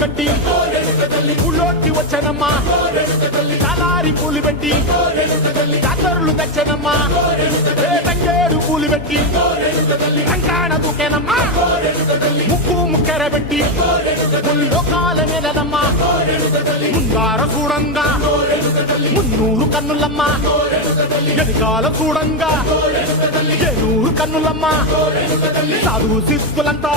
కట్టి పుల్లోట్టి వచ్చనమ్మా తలారి పూలు పెట్టి జాతరులు తెచ్చనమ్మా తంగేడు పూలు పెట్టి రంకాణ దూకేనమ్మా ముక్కు ముక్కెర పెట్టి ముల్లోకాల మీదనమ్మా ముందార చూడంగా మున్నూరు కన్నులమ్మా వెనకాల చూడంగా ఏనూరు కన్నులమ్మా సాధు సిద్ధులంతా